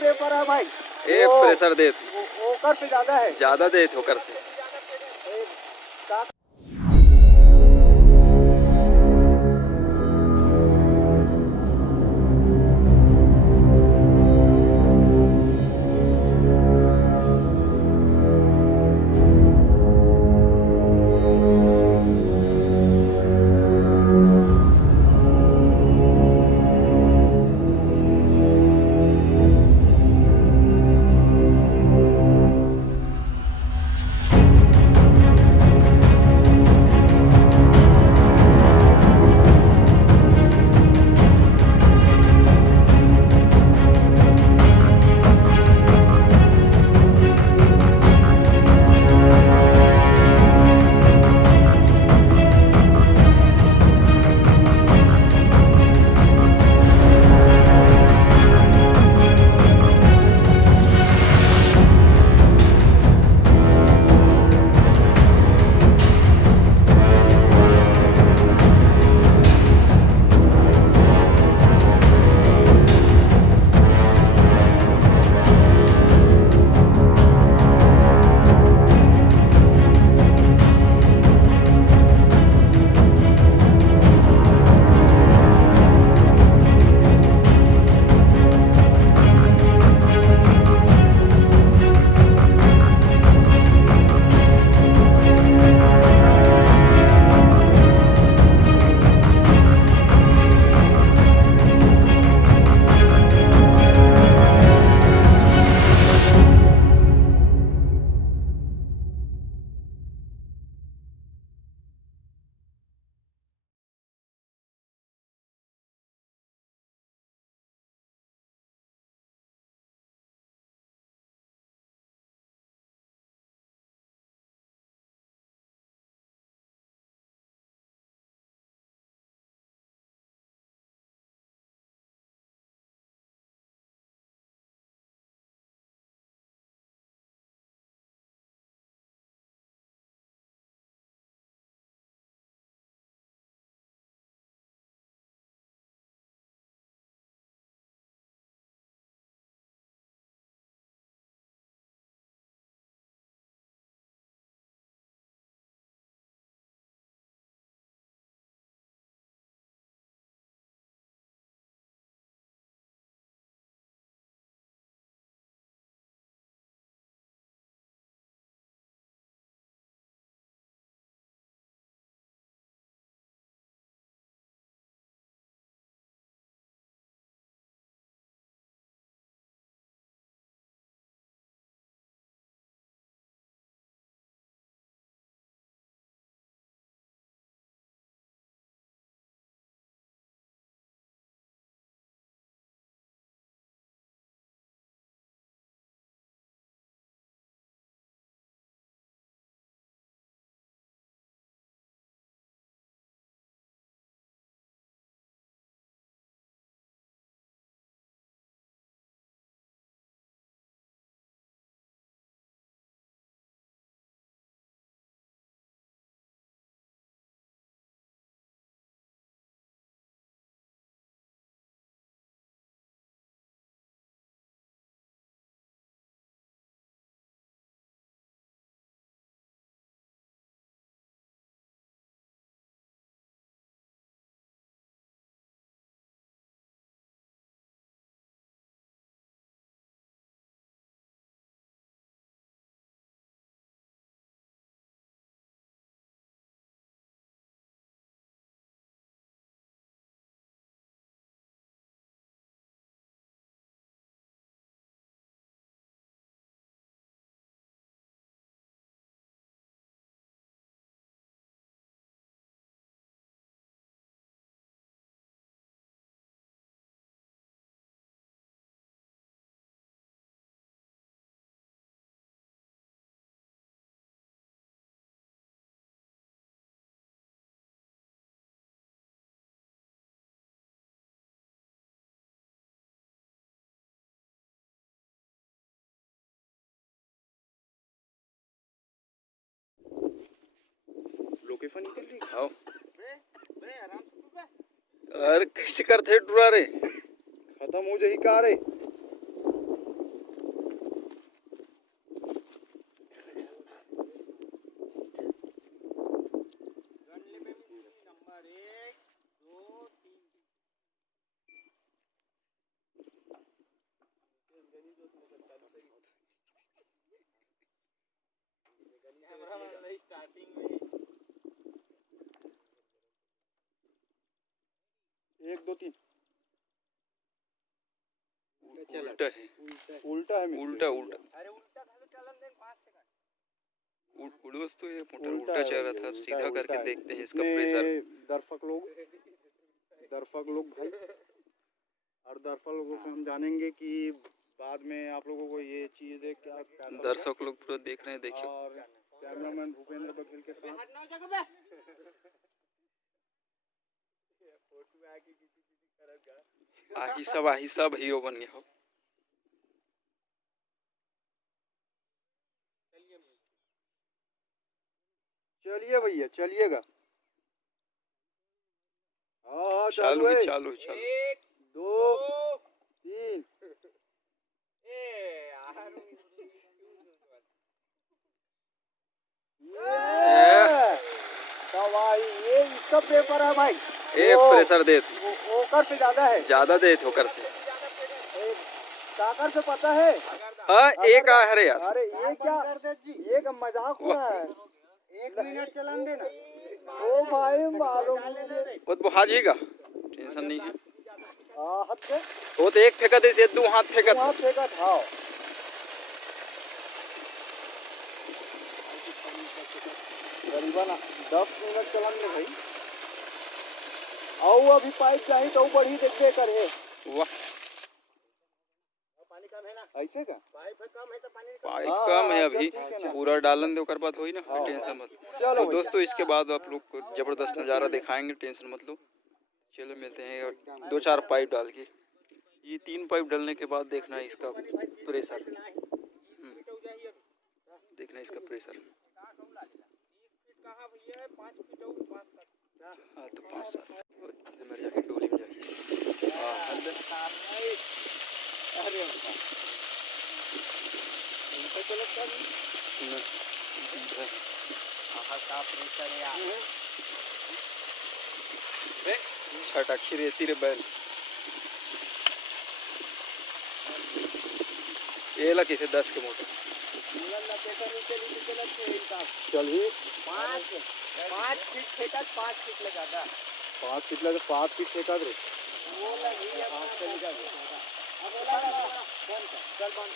Paper है भाई, ए pressure दे, ओकर पे ज्यादा है, ज्यादा दे होकर से। आओ अरे कैसे करते डुरा रे खत्म हो जाए कार है। एक दो तीन उल्टा है, उल्टा है उल्टा उल्टा अरे उल्टा खाली चलन दें 5 सेकंड उड़वस तो ये मोटर उल्टा चल रहा था। अब सीधा करके देखते हैं इसका प्रेशर। दर्शक लोग भाई और दर्शक लोगों से हम जानेंगे कि बाद में आप लोगों को ये चीज़ देख क्या दर्शक लोग पूरा देख रहे हैं, देखिए। और कैमरामैन भूपेंद्र बघेल के साथ आही सब हीरो बन गया हो। चलिए भैया चलिएगा। हाँ चालू है। चालू 1 2 3 भाई ये इसका पेपर है भाई। ए प्रेशर दे ओकर से ज्यादा दे ठोकर से। काकर से पता है। हाँ एक अरे यार, अरे ये क्या ये का मजाक हो रहा है। 1 मिनट चलन देना। ओ भाई मालूम वो तो हाजीगा, टेंशन नहीं है। हाथ से वो तो एक फेंका दे से 2 हाथ फेंका हाँ। करीबन 10 मिनट चलन दे भाई। आओ अभी पाइप चाहिए तो बढ़ी देखते करे। वाह पानी कम है ना, ऐसे का पाइप कम है तो पानी कम है अभी। पूरा डालन दे ओकर बाद होई ना, टेंशन मत। तो दोस्तों इसके बाद आप लोग को जबरदस्त नज़ारा दिखाएंगे, टेंशन मत लो। चलो मिलते हैं 2-4 पाइप डाल के। ये 3 पाइप डालने के बाद देखना है इसका प्रेशर। देखना इसका प्रेशर। हाँ तो 5-7 मर जाके डोली में जाके। छटाक्षी रेती रे बैल ये ला किसे 10 के मोटर चलिए 5 फीट फेंका 5 फीट लगा 5 फीट लगा 5 फीट फेंका रे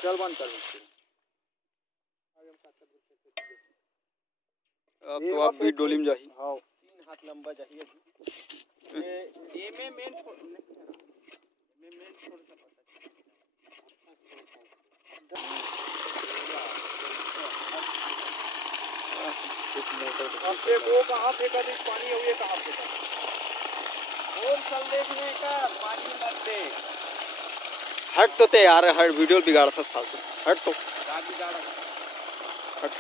चल बंद कर। अब तो आप भी डोली में जाही। हाँ 3 हाथ लंबा चाहिए। ये में मेन मोटर वो कहाँ फेंका थी पानी और ये कहाँ फेंका और चल देखने का पानी मत दे। हट तो ते यार, हट वीडियो बिगाड़ता फालतू। हट तो हट।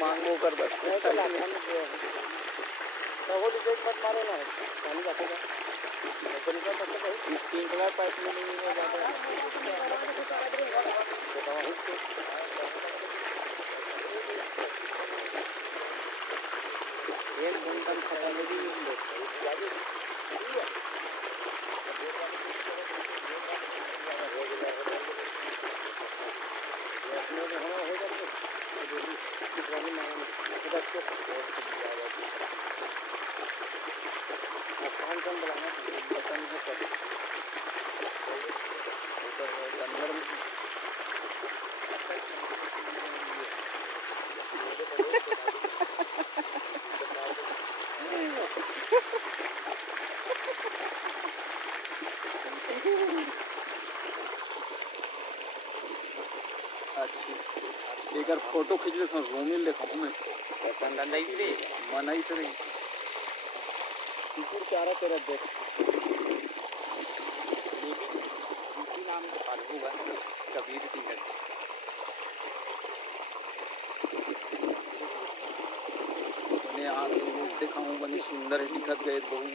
मांगो कर बस मत मारो ना पानी जाएगा। इस 3 कलर पाइप में नहीं हो जाता। एक घंटा खत्म हो गई। एक बार फोटो खींच ले रोमिल देखा मैं मनाई से रही कुकुर चारा तेरा देख नाम के पाल होगा कबीर सिंह मैंने आप देखा हूँ बनी सुंदर है, दिखत गए बहुत